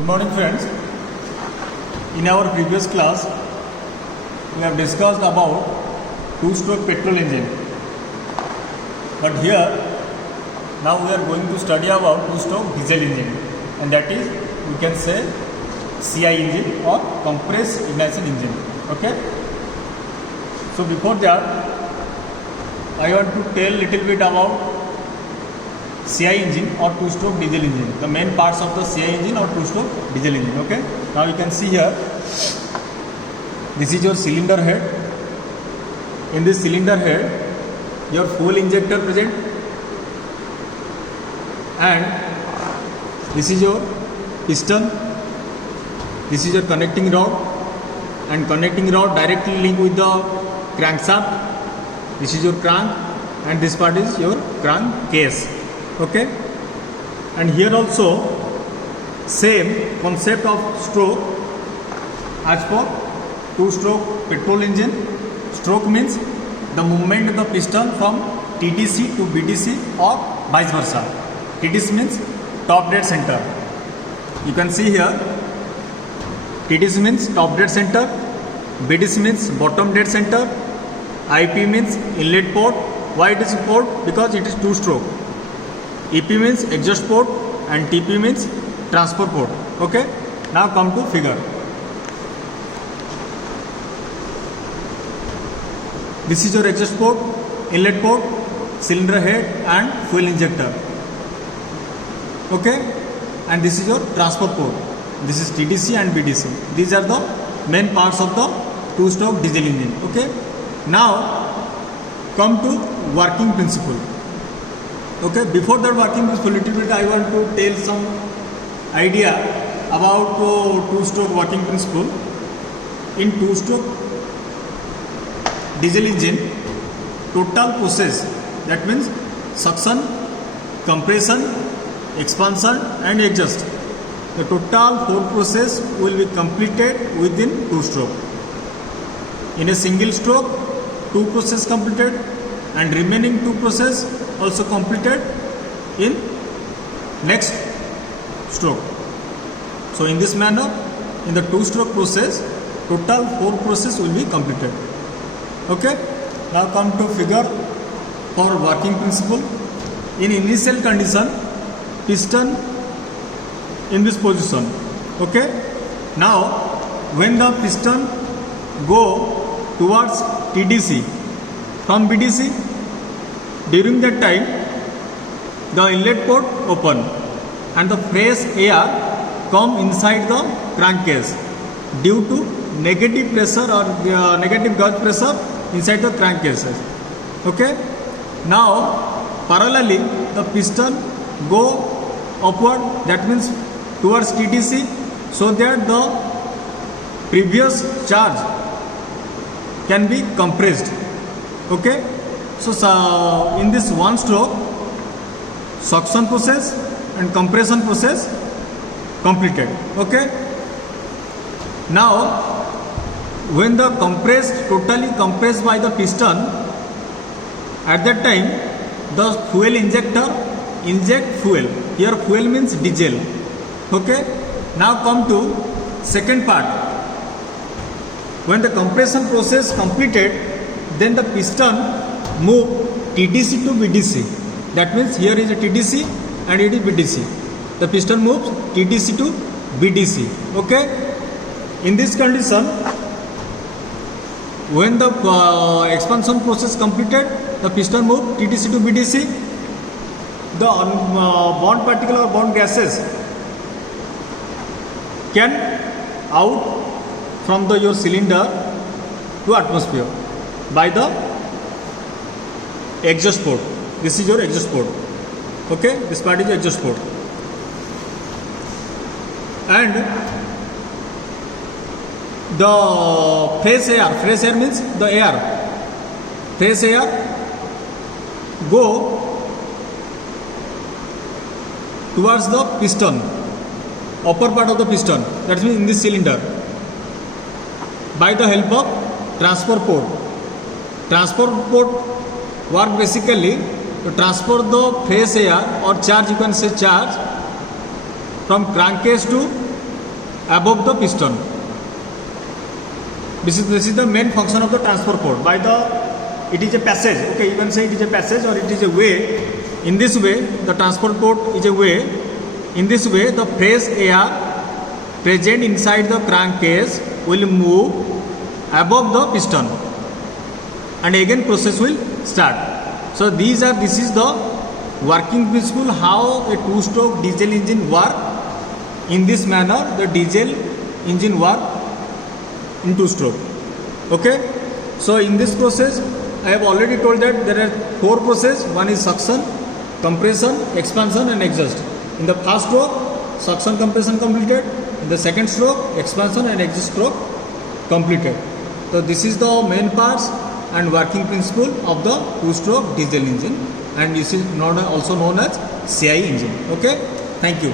Good morning friends. In our previous class we have discussed about two-stroke petrol engine, but here now we are going to study about two-stroke diesel engine, and that is we can say CI engine or compressed ignition engine. Okay, so before that I want to tell little bit about CI engine or two-stroke diesel engine, the main parts of the CI engine or two-stroke diesel engine. Okay, now you can see here, this is your cylinder head. In this cylinder head your fuel injector present, and this is your piston, this is your connecting rod, and connecting rod directly linked with the crankshaft. This is your crank, and this part is your crank case. Okay, and here also same concept of stroke as for two-stroke petrol engine. Stroke means the movement of the piston from TDC to BDC or vice versa. TDC means top dead center. You can see here TDC means top dead center, BDC means bottom dead center, IP means inlet port. Why it is port? Because it is two-stroke. EP means exhaust port and TP means transfer port. Okay, now come to figure. This is your exhaust port, inlet port, cylinder head and fuel injector. Okay, and this is your transfer port. This is TDC and BDC. These are the main parts of the two-stroke diesel engine. Okay, now come to working principle. Okay, before that working principle, little bit I want to tell some idea about two-stroke working principle. In two-stroke diesel engine, total process, that means suction, compression, expansion and exhaust, the total 4 process will be completed within two-stroke. In a single stroke, 2 process completed and remaining 2 process also completed in next stroke. So in this manner, in the two-stroke process, total 4 process will be completed. Okay, now come to figure for working principle. In initial condition, piston in this position. Okay, now when the piston go towards TDC from BDC, during that time the inlet port open and the fresh air come inside the crankcase due to negative pressure or negative gauge pressure inside the crankcases. Okay, now parallelly the piston go upward, that means towards TDC, so that the previous charge can be compressed. Okay, so in this one stroke, suction process and compression process completed. Okay, now when the totally compressed by the piston, at that time the fuel injector inject fuel. Here fuel means diesel. Okay, now come to second part. When the compression process completed, then the piston move TDC to BDC. That means here is a TDC and it is BDC. The piston moves TDC to BDC. Okay, in this condition, when the expansion process completed, the piston move TDC to BDC. The bond particle or bond gases can out from your cylinder to atmosphere by the exhaust port. This is your exhaust port. Okay, this part is exhaust port, and the fresh air means the fresh air go towards the piston, upper part of the piston, that means in this cylinder, by the help of transfer port. Transfer port work basically to transfer the fresh air or charge, you can say charge, from crankcase to above the piston. This is the main function of the transfer port. It is a passage. Okay, you can say it is a passage or it is a way. In this way, the transfer port is a way. In this way, the fresh air present inside the crankcase will move above the piston, and again process will start. So this is the working principle how a two-stroke diesel engine work. In this manner, the diesel engine work in two-stroke. Okay. So in this process, I have already told that there are 4 processes. One is suction, compression, expansion, and exhaust. In the first stroke, suction compression completed. In the second stroke, expansion and exhaust stroke completed. So this is the main parts and working principle of the two-stroke diesel engine, and this is also known as CI engine. Okay. Thank you.